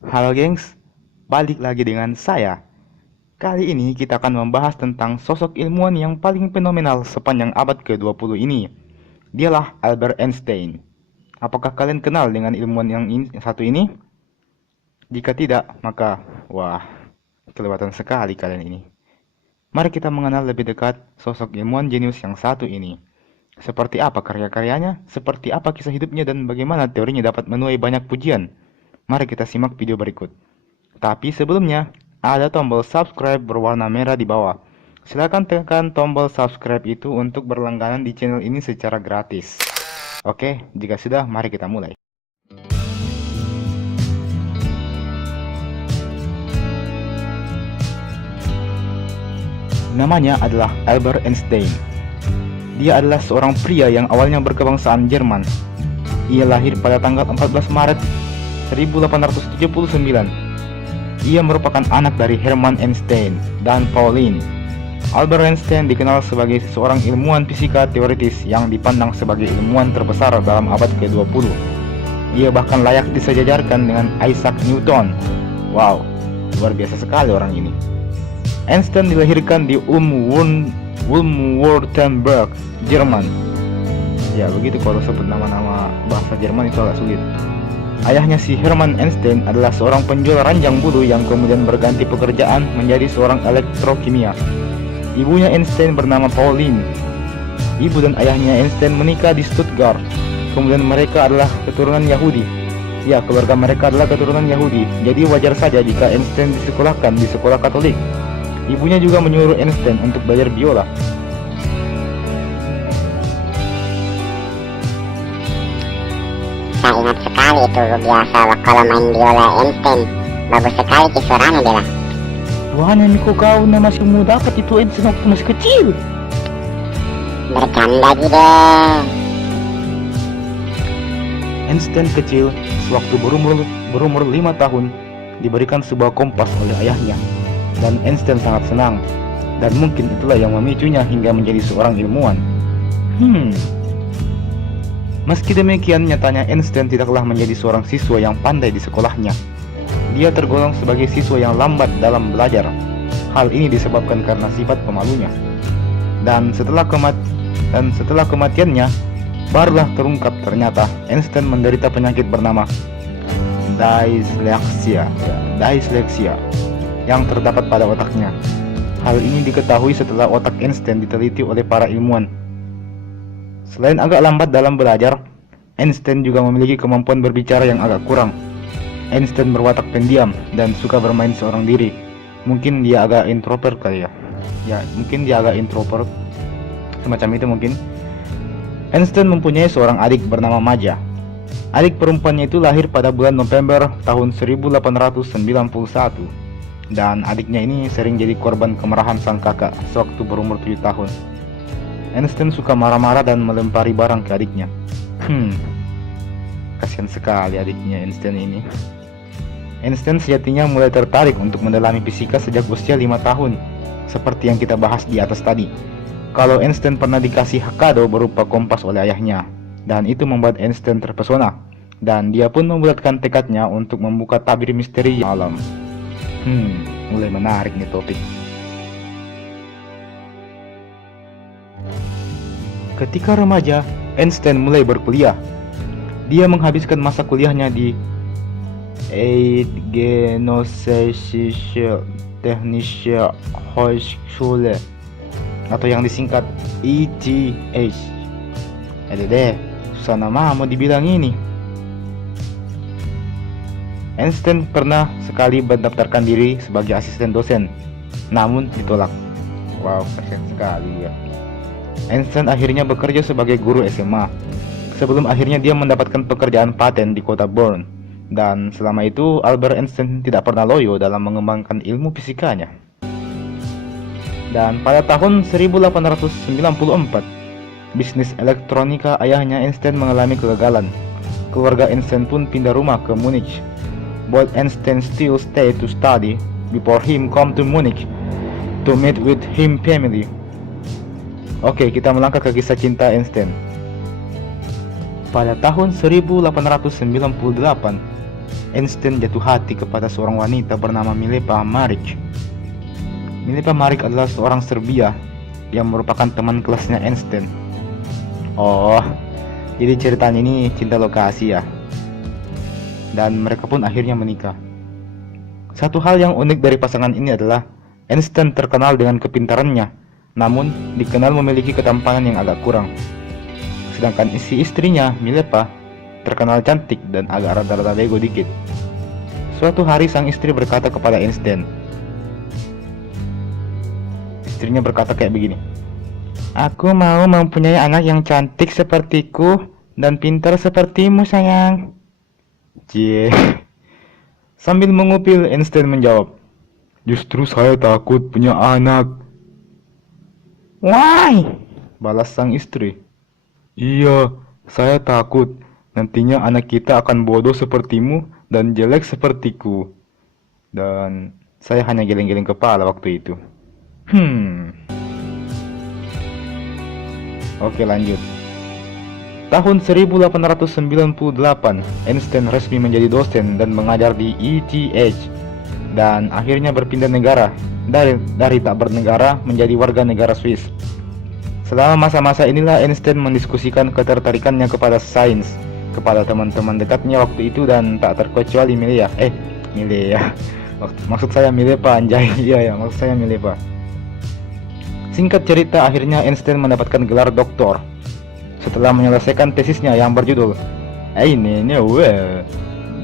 Halo gengs, balik lagi dengan saya. Kali ini kita akan membahas tentang sosok ilmuwan yang paling fenomenal sepanjang abad ke-20 ini. Dialah Albert Einstein. Apakah kalian kenal dengan ilmuwan yang satu ini? Jika tidak, maka wah, kelewatan sekali kalian ini. Mari kita mengenal lebih dekat sosok ilmuwan jenius yang satu ini. Seperti apa karya-karyanya, seperti apa kisah hidupnya, dan bagaimana teorinya dapat menuai banyak pujian. Mari kita simak video berikut. Tapi sebelumnya, ada tombol subscribe berwarna merah di bawah. Silakan tekan tombol subscribe itu untuk berlangganan di channel ini secara gratis. Oke, jika sudah, mari kita mulai. Namanya adalah Albert Einstein. Dia adalah seorang pria yang awalnya berkebangsaan Jerman. Ia lahir pada tanggal 14 Maret 1879. Ia merupakan anak dari Hermann Einstein dan Pauline. Albert Einstein dikenal sebagai seorang ilmuwan fisika teoritis yang dipandang sebagai ilmuwan terbesar dalam abad ke-20. Ia bahkan layak disejajarkan dengan Isaac Newton. Wow, luar biasa sekali orang ini. Einstein dilahirkan di Ulm-Württemberg, Jerman. Ya, begitu kalau sebut nama-nama bahasa Jerman itu agak sulit. Ayahnya si Hermann Einstein adalah seorang penjual ranjang bulu yang kemudian berganti pekerjaan menjadi seorang elektrokimia. Ibunya Einstein bernama Pauline. Ibu dan ayahnya Einstein menikah di Stuttgart. Kemudian mereka adalah keturunan Yahudi. Ya, keluarga mereka adalah keturunan Yahudi. Jadi wajar saja jika Einstein disekolahkan di sekolah Katolik. Ibunya juga menyuruh Einstein untuk belajar biola. Saya ingat sekali itu biasa kalau main biola Einstein. Bagus sekali suaranya dia. Tuhan yang kau masih mau dapat itu Einstein waktu masih kecil. Bercanda gitu. Einstein kecil, sewaktu berumur 5 tahun, diberikan sebuah kompas oleh ayahnya. Dan Einstein sangat senang. Dan mungkin itulah yang memicunya hingga menjadi seorang ilmuwan. Meski demikian, nyatanya Einstein tidaklah menjadi seorang siswa yang pandai di sekolahnya. Dia tergolong sebagai siswa yang lambat dalam belajar. Hal ini disebabkan karena sifat pemalunya. Dan setelah kematiannya, barulah terungkap ternyata Einstein menderita penyakit bernama dyslexia yang terdapat pada otaknya. Hal ini diketahui setelah otak Einstein diteliti oleh para ilmuwan. Selain agak lambat dalam belajar, Einstein juga memiliki kemampuan berbicara yang agak kurang. Einstein berwatak pendiam dan suka bermain seorang diri. Mungkin dia agak introvert kali ya. Mungkin dia agak introvert. Semacam itu mungkin. Einstein mempunyai seorang adik bernama Maja. Adik perempuannya itu lahir pada bulan November tahun 1891. Dan adiknya ini sering jadi korban kemarahan sang kakak sewaktu berumur 7 tahun. Einstein suka marah-marah dan melempari barang ke adiknya. Kasihan sekali adiknya Einstein ini. Einstein sejatinya mulai tertarik untuk mendalami fisika sejak usia 5 tahun, seperti yang kita bahas di atas tadi. Kalau Einstein pernah dikasih kado berupa kompas oleh ayahnya, dan itu membuat Einstein terpesona, dan dia pun membulatkan tekadnya untuk membuka tabir misteri alam. Mulai menarik nih topik. Ketika remaja, Einstein mulai berkuliah. Dia menghabiskan masa kuliahnya di Eidgenössische Technische Hochschule atau yang disingkat ETH. Susah nama mau dibilang ini. Einstein pernah sekali mendaftarkan diri sebagai asisten dosen, namun ditolak. Wow, kasihan sekali ya. Einstein akhirnya bekerja sebagai guru SMA, sebelum akhirnya dia mendapatkan pekerjaan paten di kota Bonn. Dan selama itu, Albert Einstein tidak pernah loyo dalam mengembangkan ilmu fisikanya. Dan pada tahun 1894, bisnis elektronika ayahnya Einstein mengalami kegagalan. Keluarga Einstein pun pindah rumah ke Munich. But Einstein still stayed to study before him come to Munich to meet with him family. Oke, kita melangkah ke kisah cinta Einstein. Pada tahun 1898, Einstein jatuh hati kepada seorang wanita bernama Milepa Maric. Milepa Maric adalah seorang Serbia yang merupakan teman kelasnya Einstein. Oh, jadi ceritanya ini cinta lokasi ya. Dan mereka pun akhirnya menikah. Satu hal yang unik dari pasangan ini adalah Einstein terkenal dengan kepintarannya, namun dikenal memiliki ketampanan yang agak kurang. Sedangkan isi istrinya, Milepa, terkenal cantik dan agak rada-rada bego dikit. Suatu hari sang istri berkata kepada Einstein, istrinya berkata kayak begini, "Aku mau mempunyai anak yang cantik sepertiku dan pintar sepertimu, sayang." Cie. Sambil mengupil, Einstein menjawab, "Justru saya takut punya anak." "Why?" balas sang istri. "Iya, saya takut nantinya anak kita akan bodoh sepertimu dan jelek sepertiku." Dan saya hanya geleng-geleng kepala waktu itu. Oke, lanjut. Tahun 1898, Einstein resmi menjadi dosen dan mengajar di ETH dan akhirnya berpindah negara dari tak bernegara menjadi warga negara Swiss. Selama masa-masa inilah Einstein mendiskusikan ketertarikannya kepada sains kepada teman-teman dekatnya waktu itu dan tak terkecuali Milea. Maksud saya Milepa, anjay. Iya, maksud saya Milepa. Singkat cerita, akhirnya Einstein mendapatkan gelar doktor setelah menyelesaikan tesisnya yang berjudul Eine neue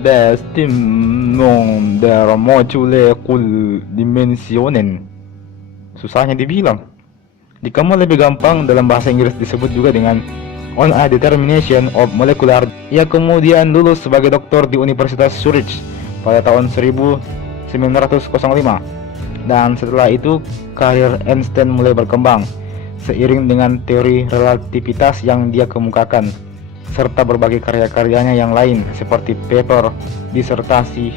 Bestimmung der Moleküldimensionen. Susahnya dibilang. Jika mau lebih gampang, dalam bahasa Inggris disebut juga dengan On a Determination of Molecular. Ia kemudian lulus sebagai doktor di Universitas Zurich pada tahun 1905. Dan setelah itu, karir Einstein mulai berkembang seiring dengan teori relativitas yang dia kemukakan, serta berbagai karya-karyanya yang lain seperti paper, disertasi,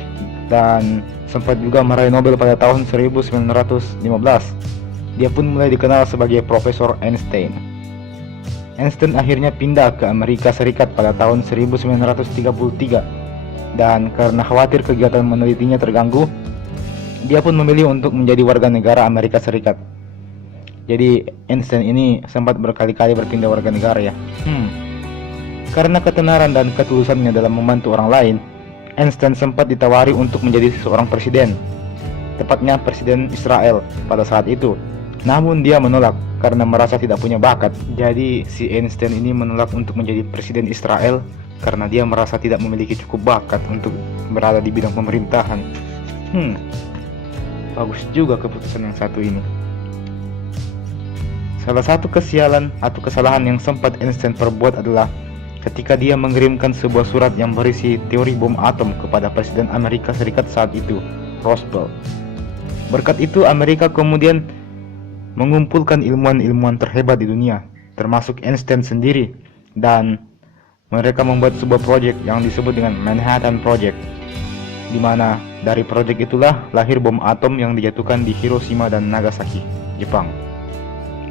dan sempat juga meraih Nobel pada tahun 1915. Dia pun mulai dikenal sebagai Profesor Einstein. Einstein akhirnya pindah ke Amerika Serikat pada tahun 1933, dan karena khawatir kegiatan menelitinya terganggu, dia pun memilih untuk menjadi warga negara Amerika Serikat. Jadi Einstein ini sempat berkali-kali berpindah warga negara ya. Karena ketenaran dan ketulusannya dalam membantu orang lain, Einstein sempat ditawari untuk menjadi seorang presiden, tepatnya presiden Israel pada saat itu. Namun dia menolak karena merasa tidak punya bakat. Jadi si Einstein ini menolak untuk menjadi presiden Israel karena dia merasa tidak memiliki cukup bakat untuk berada di bidang pemerintahan. Bagus juga keputusan yang satu ini. Salah satu kesialan atau kesalahan yang sempat Einstein perbuat adalah ketika dia mengirimkan sebuah surat yang berisi teori bom atom kepada Presiden Amerika Serikat saat itu, Roosevelt. Berkat itu, Amerika kemudian mengumpulkan ilmuwan-ilmuwan terhebat di dunia, termasuk Einstein sendiri, dan mereka membuat sebuah proyek yang disebut dengan Manhattan Project, di mana dari proyek itulah lahir bom atom yang dijatuhkan di Hiroshima dan Nagasaki, Jepang.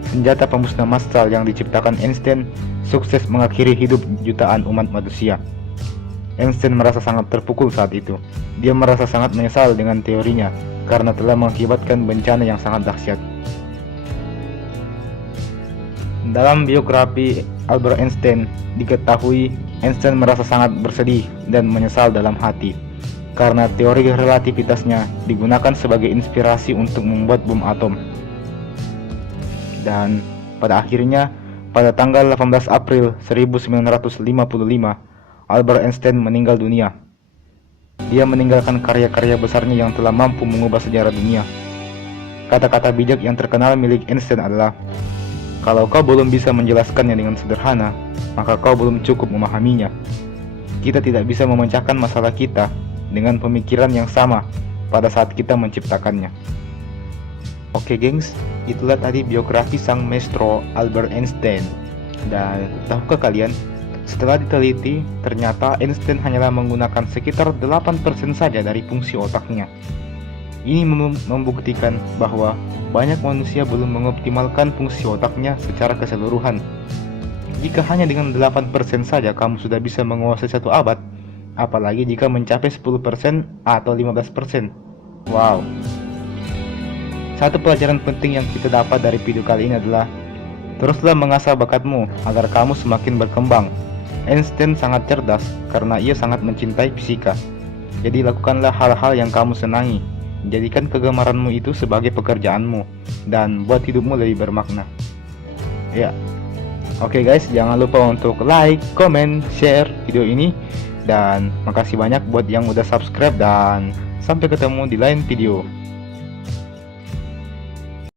Senjata pemusnah massal yang diciptakan Einstein sukses mengakhiri hidup jutaan umat manusia. Einstein merasa sangat terpukul saat itu. Dia merasa sangat menyesal dengan teorinya karena telah mengakibatkan bencana yang sangat dahsyat. Dalam biografi Albert Einstein diketahui Einstein merasa sangat bersedih dan menyesal dalam hati karena teori relativitasnya digunakan sebagai inspirasi untuk membuat bom atom. Dan pada akhirnya, pada tanggal 18 April 1955, Albert Einstein meninggal dunia. Dia meninggalkan karya-karya besarnya yang telah mampu mengubah sejarah dunia. Kata-kata bijak yang terkenal milik Einstein adalah, "Kalau kau belum bisa menjelaskannya dengan sederhana, maka kau belum cukup memahaminya. Kita tidak bisa memecahkan masalah kita dengan pemikiran yang sama pada saat kita menciptakannya." Oke gengs, itulah tadi biografi sang maestro Albert Einstein. Dan tahukah kalian, setelah diteliti, ternyata Einstein hanyalah menggunakan sekitar 8% saja dari fungsi otaknya. Ini membuktikan bahwa banyak manusia belum mengoptimalkan fungsi otaknya secara keseluruhan. Jika hanya dengan 8% saja kamu sudah bisa menguasai satu abad, apalagi jika mencapai 10% atau 15%. Wow. Satu pelajaran penting yang kita dapat dari video kali ini adalah teruslah mengasah bakatmu agar kamu semakin berkembang. Einstein sangat cerdas karena ia sangat mencintai fisika. Jadi lakukanlah hal-hal yang kamu senangi. Jadikan kegemaranmu itu sebagai pekerjaanmu dan buat hidupmu lebih bermakna. Ya. Oke guys, jangan lupa untuk like, comment, share video ini. Dan makasih banyak buat yang udah subscribe dan sampai ketemu di lain video.